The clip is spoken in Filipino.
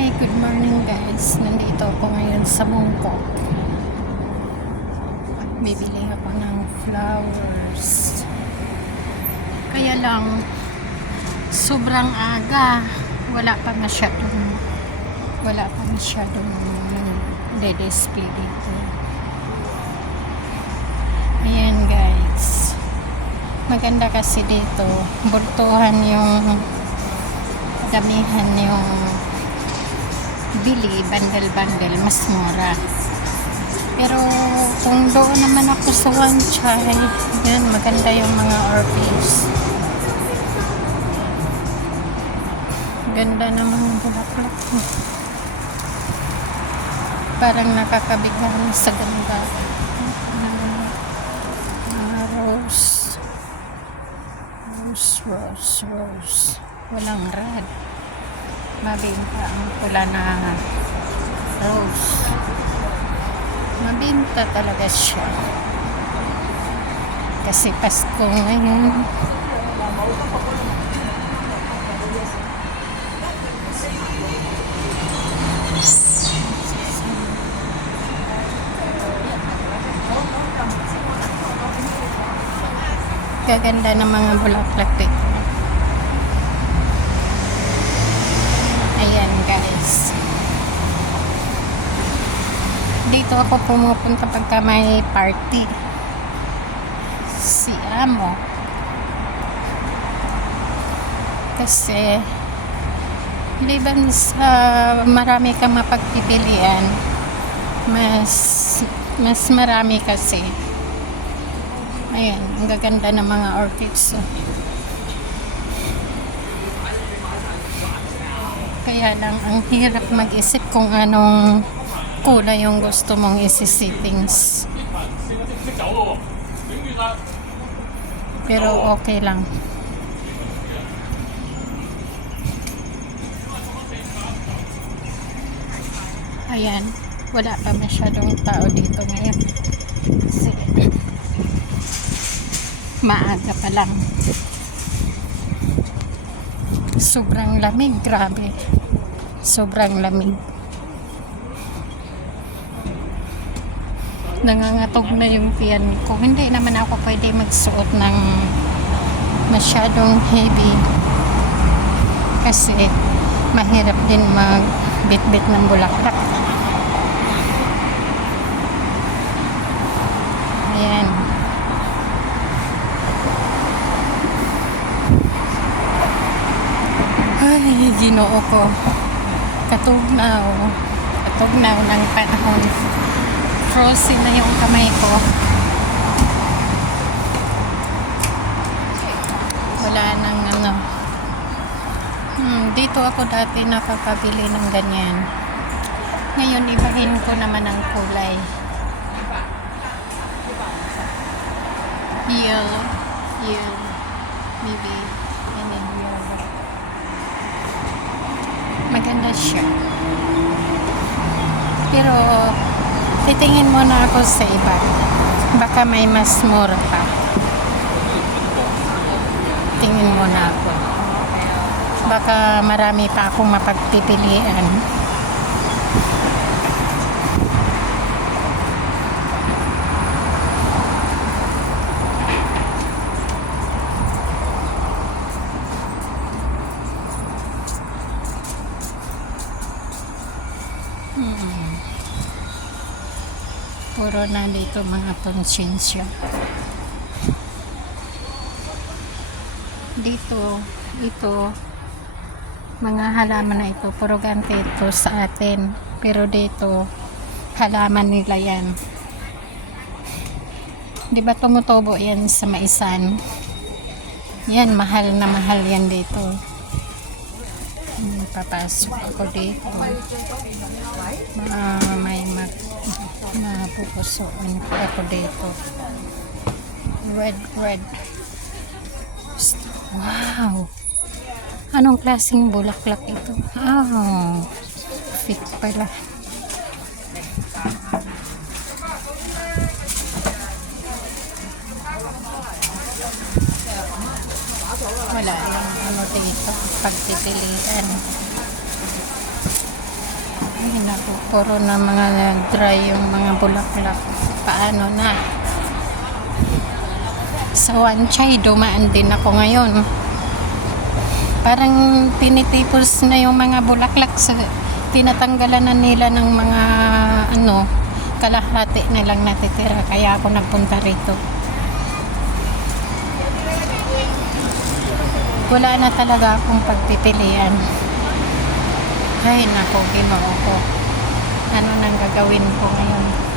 Hi, good morning guys. Nandito ako ngayon sa Mongkok. Bibili ako ng flowers. Kaya lang, sobrang aga. Wala pa masyadong display dito. Ayan guys. Maganda kasi dito. Burtuhan yung damihan yung bili, bundle, mas mura. Pero kung doon naman ako sa Wan Chai, yan, maganda yung mga orchids. Ganda ng mga bulaklak. Parang nakakabigyan sa ganda. Rose. Walang red. Mabinta ang pula na rose. Mabinta talaga siya. Kasi Pasko ngayon. Gaganda ng mga bulaklak dito. Ayan guys. Dito ako pumupunta pagka may party. Si Amo. Kasi liban sa marami kang mapagpipilian, mas marami kasi. Ayan, ang gaganda ng mga orchids. Kaya lang, ang hirap mag-isip kung anong kulay yung gusto mong isi-settings. Pero okay lang. Ayan, wala pa masyadong tao dito ngayon. Kasi maaga pa lang. Sobrang lamig, grabe. Sobrang lamig. Nangangatog na yung tiyan ko. Hindi naman ako pwede magsuot ng masyadong heavy. Kasi mahirap din magbitbit ng bulaklak. Ayan. Ay, Ginoo ko. Katugnaw ng panahon. Frozen na yung kamay ko. Wala nang ano. Dito ako dati nakakabili ng ganyan. Ngayon, ibahin ko naman ang kulay. Yellow. Maybe. And then yellow. Maganda siya. Pero titingin muna ako sa iba. Baka may mas mura pa. Tingin muna ako. Baka marami pa akong mapagpipilian. Puro na dito mga konsensya. Ito, mga halaman na ito, puro ganti ito sa atin. Pero dito, halaman nila yan. Di ba tumutubo yan sa maisan? Yan, mahal na mahal yan dito. Papasok ako dito. May mapupusuan ako dito. Red. Wow! Anong klaseng bulaklak ito? Fit pala. Wala yung ano dito, pagpipilian. Ay, naku, puro na mga dry yung mga bulaklak. Paano na? Sa Wanchay, dumaan din ako ngayon. Parang tinitipos na yung mga bulaklak sa tinatanggalan na nila ng mga kalahati na lang natitira. Kaya ako nagpunta rito. Wala na talaga akong pagpipilian. Ay, nako, Ginoo ko. Ano nang gagawin ko ngayon?